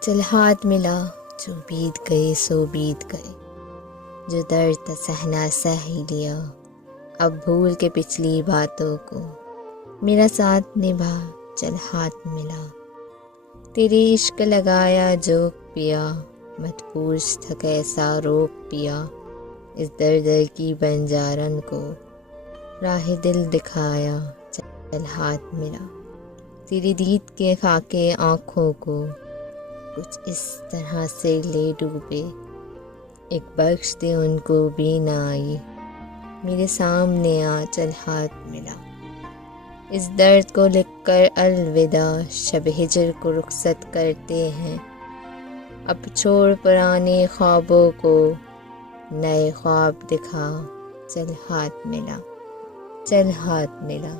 چل ہاتھ ملا، جو بیت گئے سو بیت گئے، جو درد تھا سہنا سہ ہی لیا، اب بھول کے پچھلی باتوں کو، میرا ساتھ نبھا چل ہاتھ ملا۔ تیرے عشق لگایا جوک پیا، مت پوچھ تھا کیسا روک پیا، اس در کی بنجارن کو راہ دل دکھایا چل ہاتھ ملا۔ تیری دید کے خاکے آنکھوں کو کچھ اس طرح سے لے ڈوبے، ایک بخش دے ان کو بھی نہ آئی، میرے سامنے آ چل ہاتھ ملا۔ اس درد کو لکھ کر الوداع، شب ہجر کو رخصت کرتے ہیں، اب چھوڑ پرانے خوابوں کو، نئے خواب دکھا چل ہاتھ ملا، چل ہاتھ ملا۔